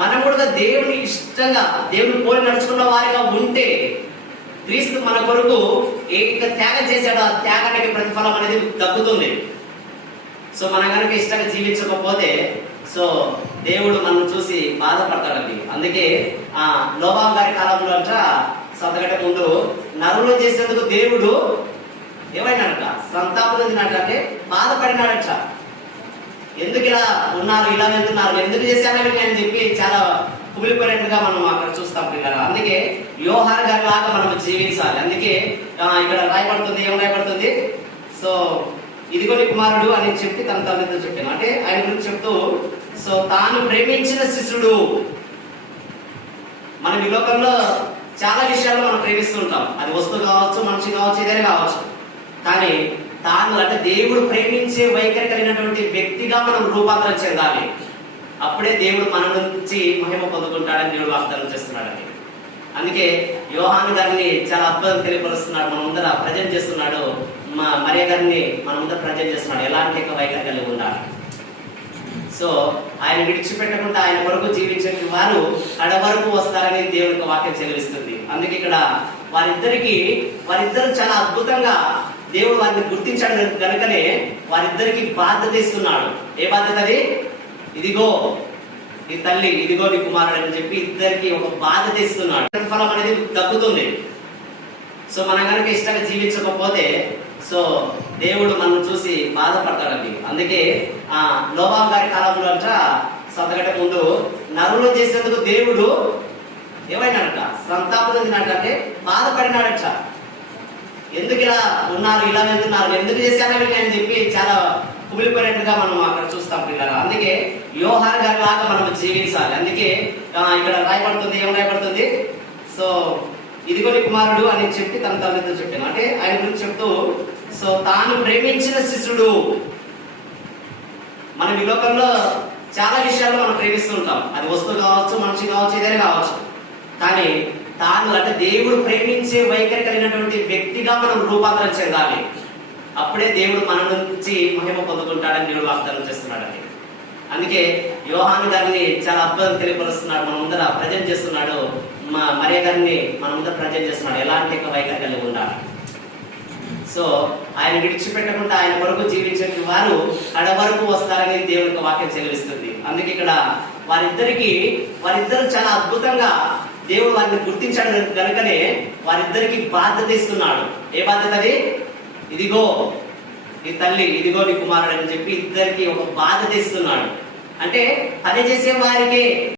మనం కూడా దేవుని ఇష్టంగా దేవుని పోలి నడుచుకున్న వారిగా ఉంటే క్రీస్తు మన కొరకు ఏ త్యాగం చేశాడో. ఆ త్యాగానికి ప్రతిఫలం అనేది దక్కుతుంది. సో మనం కనుక ఇష్టంగా జీవించకపోతే సో దేవుడు మనం చూసి బాధపడతాడండి. అందుకే ఆ లోబాం గారి కాలంలో అంట సంతగట్ట ముందు నరులు చేసేందుకు దేవుడు ఏమైనాడట సంతాపం చెందినట్టే బాధపడినాడట. ఎందుకు ఇలా ఉన్నారు ఇలా వెళ్తున్నారు ఎందుకు చేశానని అని చెప్పి చాలా కుమిలిపోయినట్టుగా మనం అక్కడ చూస్తాం పిల్లలు అందుకే యోహాన్ గారి లాగా మనం జీవించాలి. అందుకే ఇక్కడ రాయబడుతుంది ఏం రాయబడుతుంది? సో ఇదిగోని కుమారుడు అని చెప్పి తన తల్లితో చెప్పాను అంటే ఆయన గురించి చెప్తూ సో తాను ప్రేమించిన శిష్యుడు. మనం ఈ లోకంలో చాలా విషయాలు మనం ప్రేమిస్తూ ఉంటాం. అది వస్తువు కావచ్చు మనిషి కావచ్చు ఏదైనా కావచ్చు. కానీ తాను అంటే దేవుడు ప్రేమించే వైఖరి కలిగినటువంటి వ్యక్తిగా మనం రూపాంతరం చెందాలి. అప్పుడే దేవుడు మన నుంచి మహిమ పొందుకుంటాడని దేవుడు వాగ్దానం చేస్తున్నాడని అందుకే యోహాను గారిని చాలా అద్భుతం తెలియపరుస్తున్నాడు. మన ముందర ప్రజెంట్ చేస్తున్నాడు. మా మరియ గారిని మన ముందర ప్రజెంట్ చేస్తున్నాడు. ఎలాంటి యొక్క వైఖరి కలిగి ఉండాలి సో ఆయన విడిచిపెట్టకుండా ఆయన కొరకు జీవించే వారు కడ వరకు వస్తారని దేవుని వాక్యం చెల్లిస్తుంది అందుకే ఇక్కడ వారిద్దరికి వారిద్దరు చాలా అద్భుతంగా దేవుడు వారిని గుర్తించాడు కనుకనే వారిద్దరికి బాధ్యత ఇస్తున్నాడు. ఏ బాధ్యత అది? ఇదిగో నీ తల్లి ఇదిగో నీ కుమారుడు అని చెప్పి ఇద్దరికి ఒక బాధ్యత ఇస్తున్నాడు. ఫలం అనేది తగ్గుతుంది సో మనం కనుక ఇష్టంగా జీవించకపోతే సో దేవుడు మనం చూసి బాధపడతాడండి. అందుకే ఆ లోబాం గారి కాలంలో అంట సంతగట్ట ముందు నరులు చేసేందుకు దేవుడు ఏమైనాడట? సంతాపం చెందినట్టే బాధపడినాడట. ఎందుకు ఇలా ఉన్నారు ఇలా వెళ్తున్నారు ఎందుకు చేశానని అని చెప్పి చాలా కుమిలిపోయినట్టుగా మనం అక్కడ చూస్తాం పిల్లలు. అందుకే యోహాన్ గారి లాగా మనం జీవించాలి. అందుకే ఇక్కడ రాయబడుతుంది ఏం రాయబడుతుంది? సో ఇదిగోని కుమారుడు అని చెప్పి తన తల్లితో చెప్పాను. అంటే ఆయన గురించి చెప్తూ సో తాను ప్రేమించిన శిష్యుడు. మనం ఈ లోకంలో చాలా విషయాల్లో మనం ప్రేమిస్తూ ఉంటాం. అది వస్తువు కావచ్చు మనిషి కావచ్చు ఏదైనా కావచ్చు. కానీ తాను అంటే దేవుడు ప్రేమించే వైఖరి కలిగినటువంటి వ్యక్తిగా మనం రూపాంతరం చెందాలి. అప్పుడే దేవుడు మన నుంచి మహిమ పొందుతుంటాడని నేను వాగ్దానం చేస్తున్నాడని అందుకే యోహాను గారిని చాలా అద్భుతం తెలియపరుస్తున్నాడు మన ముందర ప్రజెంట్ చేస్తున్నాడు మా మరే గారిని మన ముందర ప్రజెంట్ చేస్తున్నాడు ఎలాంటి యొక్క వైఖరి కలిగి ఉండాలి. సో ఆయన విడిచిపెట్టకుండా ఆయన వరకు జీవించే వారు కడ వరకు వస్తారని దేవుడికి వాక్యం చెల్లిస్తుంది. అందుకే ఇక్కడ వారిద్దరికి వారిద్దరు చాలా అద్భుతంగా దేవుడు వారిని గుర్తించాడు కనుకనే వారిద్దరికి బాధ్యత ఇస్తున్నాడు. ఏ బాధ్యత అది? ఇదిగో నీ తల్లి ఇదిగో నీ కుమారుడు అని చెప్పి ఇద్దరికి ఒక బాధ్యత ఇస్తున్నాడు. అంటే పని చేసే వారికి